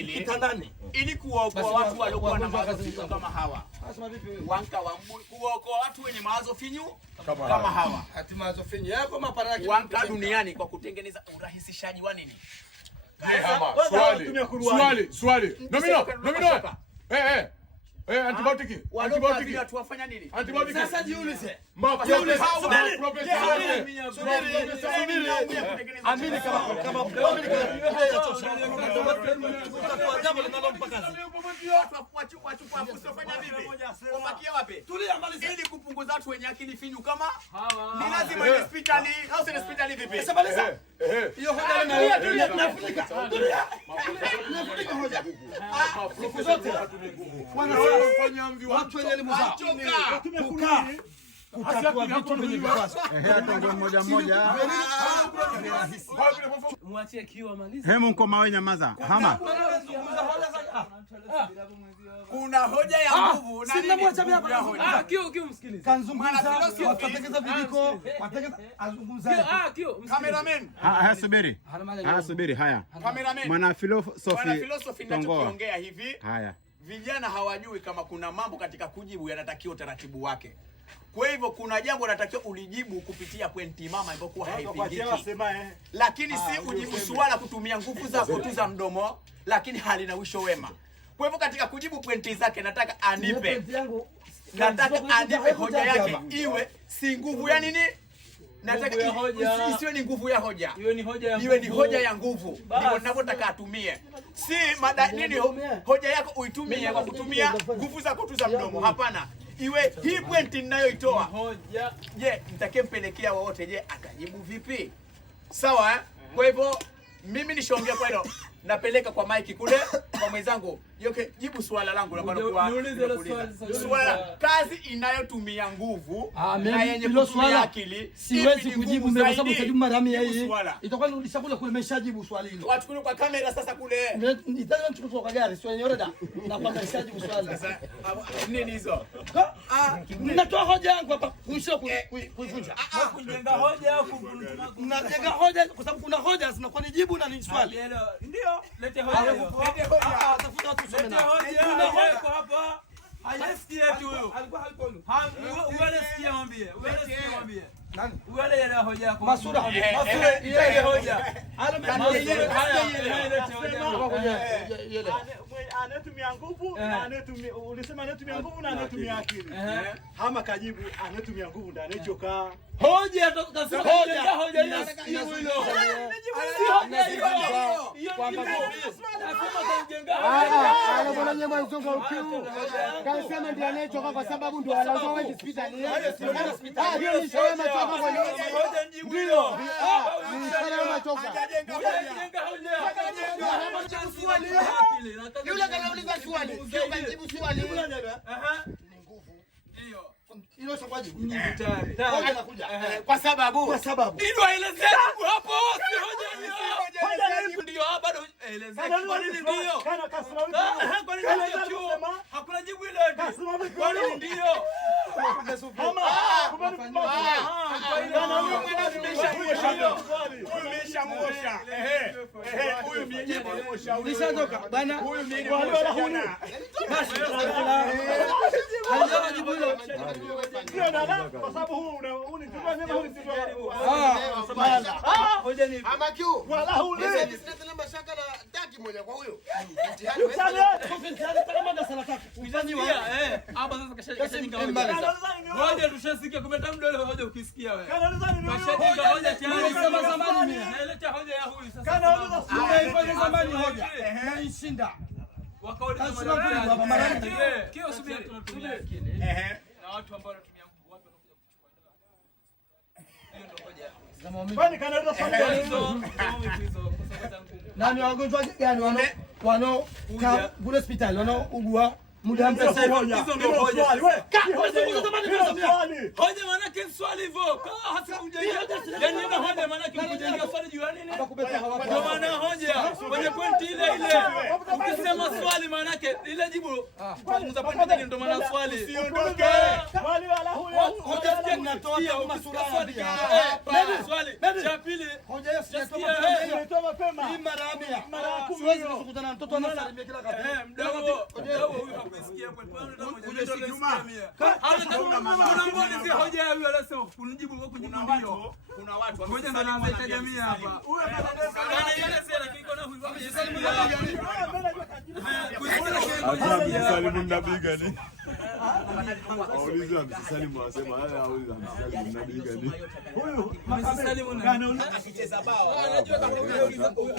akili kitandani ili kuokoa watu waliokuwa na mawazo finyu kama hawa. Wanka wa kuokoa watu wenye mawazo finyu kama hawa. Ati mawazo finyu yako mapara yake. Wanka duniani kwa kutengeneza urahisishaji wa nini? Swali. Nomino. Antibiotic. Tuwafanya nini? Antibiotic. Sasa jiulize. Amini kama ili kupunguza watu wenye akili finyu kama ni lazima ni hospitali au si hospitali vipi? Hiyo hoja tunafunika. Tunafunika hoja. Siku zote Wanafanya mvi watu wenye elimu zao. Kukaa kutatua vitu vyenye vikwazo. Hata ndio mmoja. Muachie kiwa maliza. Hemu mko mawe nyamaza. Hama. Kuna hoja ya nguvu na nini? Kio msikilize. Kanzungumza, watatengeza vijiko, watatengeza azungumza. Cameraman. Subiri. Haya. Cameraman. Mwana philosophy ninachokiongea hivi. Haya. Vijana hawajui kama kuna mambo katika kujibu yanatakiwa utaratibu wake. Kwa hivyo kuna jambo natakiwa ulijibu kupitia pointi mama ambayo kwa haipingiki. Lakini si ujibu swala kutumia nguvu zako tu za mdomo, lakini halina mwisho wema. Kwa hivyo katika kujibu pointi zake nataka anipe hoja yake iwe si nguvu ya nini? Nataka isiwe ni nguvu ya hoja. Iwe ni hoja ya nguvu. Ndivyo ninavyotaka atumie. Si hoja yako uitumie kwa kutumia nguvu zako tu za mdomo. Hapana. Iwe hii pointi ninayoitoa hoja. Je, nitakempelekea wote atajibu vipi? Sawa Kwa hivyo mimi nishaongea kwa hilo. Napeleka kwa Mike kule kwa mwenzangu. Jibu swala langu la bwana swala kazi inayotumia nguvu na yenye kutumia akili. Siwezi kujibu mbele kwa sababu utajibu mara 100 hii. Itakuwa nirudisha kule nimeshajibu swali hilo. Wachukue kwa kamera sasa kule. Nitaanza kuchukua kwa gari sio nyoreda na kwa nimeshajibu swali. Sasa nini hizo? Ninatoa hoja yangu hapa kuisha kuivunja. Kujenga hoja au kujenga hoja kwa sababu kuna hoja zinakuwa ni jibu na ni swali. Ndio. Lete hoja. Tafuta watu tuseme na. Kuna hoja hapa. Hayasikia tu huyo. Alikuwa hayuko. Wewe sikia mwambie. Nani? Wewe ile hoja yako. Masura ile hoja. Anatumia nguvu na anatumia ulisema anatumia nguvu na anatumia akili. Hama kajibu anatumia nguvu ndio anachokaa. Hoja tukasema hoja hiyo sio hilo. Anaona nyama mzongo ukiu. Kasema ndiye anayechoka kwa sababu ndio lazima waende hospitali. Hiyo ni shama choka kwa nini? Ndio. Ni shama choka. Yule kanauliza swali, sio kajibu swali. Ndio. Hilo shakwaje? Hoja inakuja. Kwa sababu ndio aelezea hapo si hoja hiyo. Hoja ndio bado elezea kwa nini ndio. Kana kasema kwa nini ndio? Hakuna jibu ile. Kwa nini ndio? Huyu nishaondoka bwana. Huyu mimi ndio dada kwa sababu huu ni kitu nyama huu ni kitu. Hoja ni ama kiu. Wala huu ni sina mashaka na daki moja kwa huyo. Hapa sasa kashajenga hoja. Hoja tushasikia kumeta mdo ile hoja ukisikia wewe. Kashajenga hoja tayari kama zamani mimi. Naileta hoja ya huyu sasa. Kana zamani hoja. Na ishinda. Wakauliza mara kio subiri tunatumia akili. Na watu ambao wanatumia nguvu watu wanakuja kuchukua dawa. Hiyo ndio hoja. Kwani kanaweza swali nani wagonjwa gani wanao kule hospitali wanaougua Muda mpesa hizo ndio hoja. Hoja maana yake swali hivyo. Hasa kujenga. Yaani ndio hoja maana yake kujenga swali juu ya nini? Ndio maana hoja. Kwenye pointi ile ile. Ukisema swali maana yake ile jibu. Kuzungumza pointi ile ndio maana swali. Usiondoke. Swali wala huyo. Hoja yake mnatoa kama sura ya swali. Cha pili. hoja hiyo sijatoa mapema. Hii mara 100. Siwezi kukutana na mtoto anasalimia kila wakati. Mdau huyu hakusikia hapo. Hoja huyu anasema unijibu kwa kujibu ndio. Kuna watu ngoja ndo naanza jamii hapa. Msalimu nabii gani? Auliza msalimu asema haya, auliza msalimu nabii gani? Huyu msalimu akicheza bao anajua kama huyu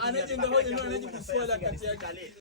anajenga hoja ndio anajibu swali kati yake.